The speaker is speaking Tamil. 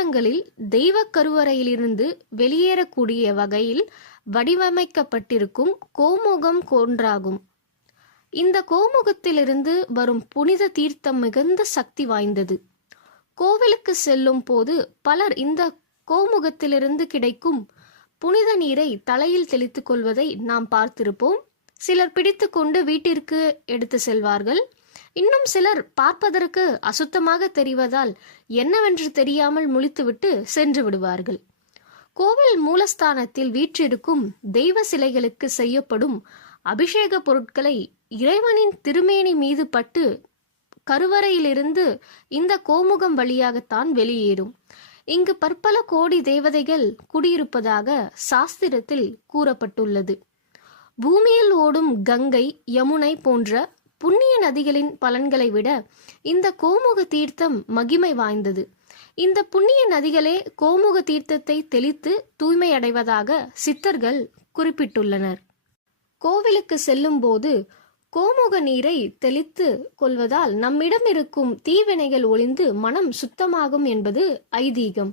திருத்தலங்களில் தெய்வ கருவறையிலிருந்து வெளியேறக்கூடிய வகையில் வடிவமைக்கப்பட்டிருக்கும் கோமுகம் ஒன்றாகும். இந்த கோமுகத்திலிருந்து வரும் புனித தீர்த்தம் மிகுந்த சக்தி வாய்ந்தது. கோவிலுக்கு செல்லும் போது பலர் இந்த கோமுகத்திலிருந்து கிடைக்கும் புனித நீரை தலையில் தெளித்துக் கொள்வதை நாம் பார்த்திருப்போம். சிலர் பிடித்து கொண்டு வீட்டிற்கு எடுத்து செல்வார்கள். இன்னும் சிலர் பார்ப்பதற்கு அசுத்தமாக தெரிவதால் என்னவென்று தெரியாமல் முழித்துவிட்டு சென்று விடுவார்கள். கோவில் மூலஸ்தானத்தில் வீற்றிருக்கும் தெய்வ சிலைகளுக்கு செய்யப்படும் அபிஷேக பொருட்களை இறைவனின் திருமேனி மீது பட்டு கருவறையிலிருந்து இந்த கோமுகம் வழியாகத்தான் வெளியேறும். இங்கு பற்பல கோடி தேவதைகள் குடியிருப்பதாக சாஸ்திரத்தில் கூறப்பட்டுள்ளது. பூமியில் ஓடும் கங்கை, யமுனை போன்ற புண்ணிய நதிகளின் பலன்களை விட இந்த கோமுக தீர்த்தம் மகிமை வாய்ந்தது. இந்த புண்ணிய நதிகளே கோமுக தீர்த்தத்தை தெளித்து தூய்மையடைவதாக சித்தர்கள் குறிப்பிட்டுள்ளனர். கோவிலுக்கு செல்லும் போது கோமுக நீரை தெளித்து கொள்வதால் நம்மிடம் இருக்கும் தீவினைகள் ஒளிந்து மனம் சுத்தமாகும் என்பது ஐதீகம்.